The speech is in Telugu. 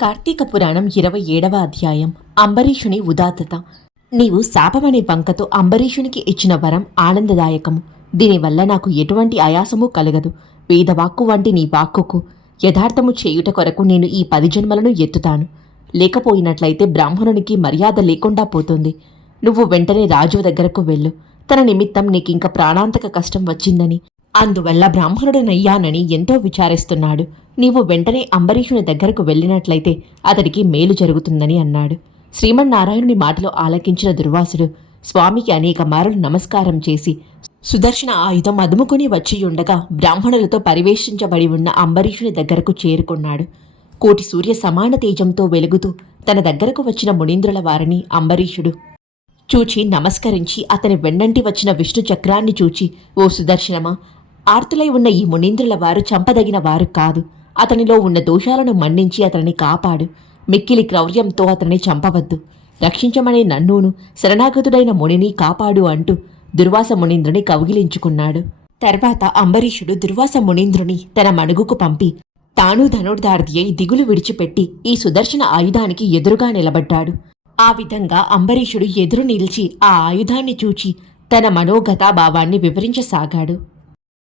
కార్తీక పురాణం ఇరవై ఏడవ అధ్యాయం. అంబరీషుని ఉదాత్తత. నీవు శాపమనే వంకతో అంబరీషునికి ఇచ్చిన వరం ఆనందదాయకము. దీనివల్ల నాకు ఎటువంటి ఆయాసము కలగదు. వేదవాక్కు వంటి నీ వాక్కుకు యథార్థము చేయుట కొరకు నేను ఈ పది జన్మలను ఎత్తుతాను. లేకపోయినట్లయితే బ్రాహ్మణునికి మర్యాద లేకుండా పోతుంది. నువ్వు వెంటనే రాజు దగ్గరకు వెళ్ళు. తన నిమిత్తం నీకింక ప్రాణాంతక కష్టం వచ్చిందని. అందువల్ల బ్రాహ్మణుడనయ్యానని ఎంతో విచారిస్తున్నాడు. నీవు వెంటనే అంబరీషుని దగ్గరకు వెళ్ళినట్లయితే అతడికి మేలు జరుగుతుందని అన్నాడు. శ్రీమన్నారాయణుని మాటలు ఆలకించిన దుర్వాసుడు స్వామికి అనేక మారులు నమస్కారం చేసి సుదర్శన ఆయుధం అదుముకుని వచ్చియుండగా బ్రాహ్మణులతో పరివేషించబడి ఉన్న అంబరీషుని దగ్గరకు చేరుకున్నాడు. కోటి సూర్య సమాన తేజంతో వెలుగుతూ తన దగ్గరకు వచ్చిన మునీంద్రుల వారిని అంబరీషుడు చూచి నమస్కరించి అతని వెన్నంటి వచ్చిన విష్ణు చక్రాన్ని చూచి ఓ సుదర్శనమా ఆర్తులై ఉన్న ఈ మునీంద్రుల వారు చంపదగిన వారు కాదు. అతనిలో ఉన్న దోషాలను మన్నించి అతనిని కాపాడు. మిక్కిలి క్రౌర్యంతో అతన్ని చంపవద్దు. రక్షించమనే నన్నును శరణాగతుడైన మునిని కాపాడు అంటూ దుర్వాస మునీంద్రుని కౌగిలించుకున్నాడు. తర్వాత అంబరీషుడు దుర్వాస మునీంద్రుని తన మణుగుకు పంపి తాను ధనుర్ధార్ది అయి దిగులు విడిచిపెట్టి ఈ సుదర్శన ఆయుధానికి ఎదురుగా నిలబడ్డాడు. ఆ విధంగా అంబరీషుడు ఎదురు నిలిచి ఆ ఆయుధాన్ని చూచి తన మనోగతాభావాన్ని వివరించసాగాడు.